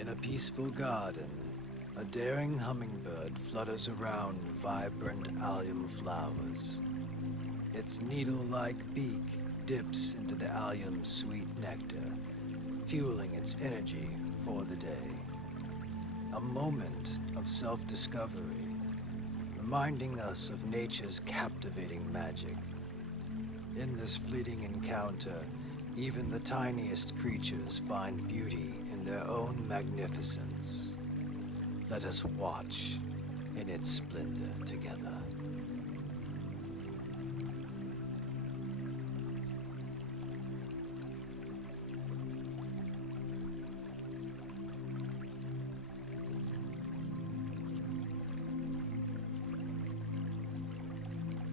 In a peaceful garden, a daring hummingbird flutters around vibrant allium flowers. Its needle-like beak dips into the allium's sweet nectar, fueling its energy for the day. A moment of self-discovery, reminding us of nature's captivating magic. In this fleeting encounter, even the tiniest creatures find beauty in their own magnificence. Let us watch in its splendor together.